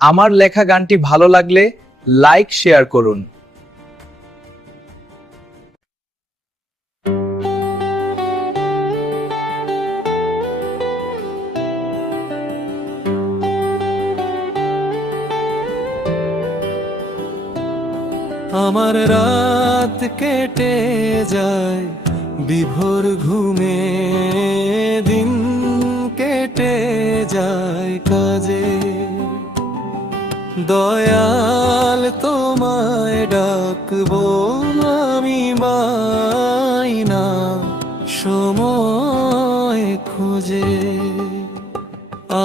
আমার লেখা গানটি ভালো লাগলে লাইক শেয়ার করুন। আমার রাত কেটে যায় বিভোর ঘুমে, দিন কেটে যায় কাজে। দয়াল তোমায় ডাকবো আমি মাইনা সময় খুঁজে।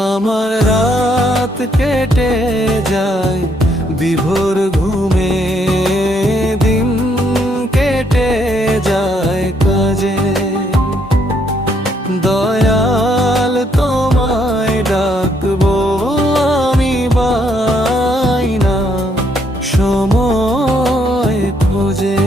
আমার রাত কেটে যায় বিভোর ঘুমে, দিন কেটে যায় কাজে। দয়াল তোমায় ডাকবো আমি বাইনা সময় খুঁজে।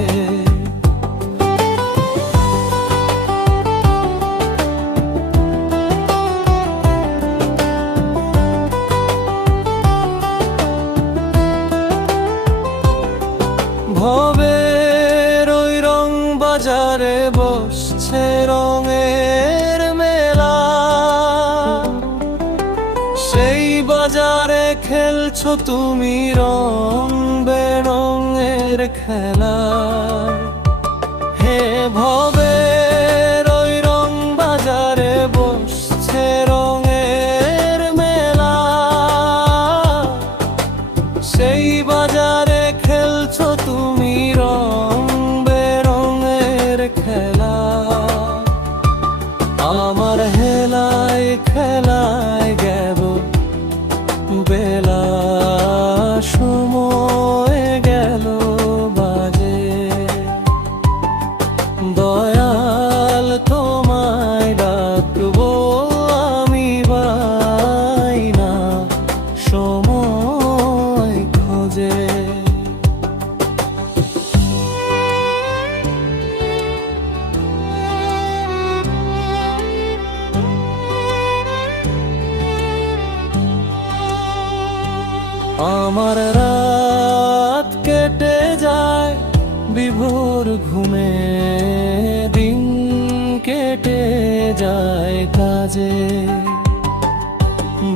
ভবের ওই রং বাজারে বসছে রঙের মেলা, সেই বাজারে খেলছো তুমি রং বেরঙের খেলা। হে ভবের ওই রং বাজারে বসছে রঙের মেলা, সেই বাজারে খেলছো তুমি রং বেরঙের খেলা। আমার হেলায় খেলায় গেল বেলা, সময় গেল বাজে। দয়াল তোমায় ডাকবো আমি বাইনা সময় খোঁজে। আমার রাত কেটে যায় বিভোর ঘুমে, দিন কেটে যায় কাজে।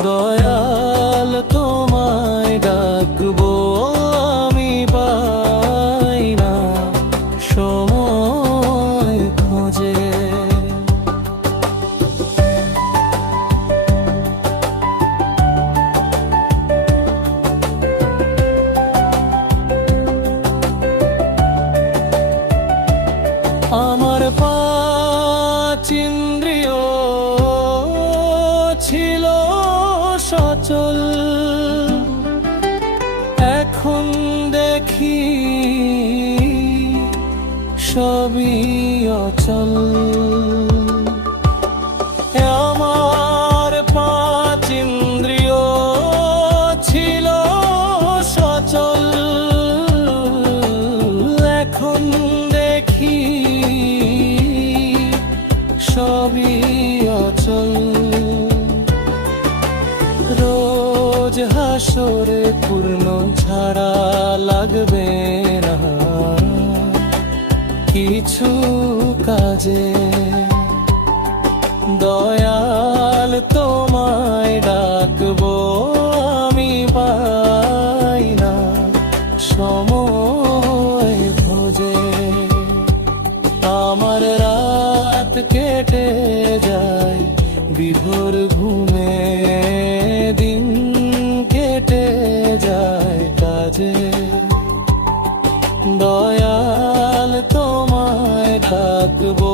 দয়াল তোমায় ডাকবো আমি পাইনা সময় খোঁজে। আমার পাঁচ ইন্দ্রিয় ছিল সচল, এখন দেখি সবই অচল। আমার পাঁচ ইন্দ্রিয় ছিল সচল, এখন দেখি সবই অচল। রোজ হাসরে পূর্ণ ছাড়া লাগবে না কিছু কাজে। দয়াল তোমায় ডাকবো আমি পাইনা সময় খোঁজে। আমার রাত কেটে যায় বিভোর ঘুমে, দিন কেটে যায় কাজে। দয়াল তোমায় ডাকবো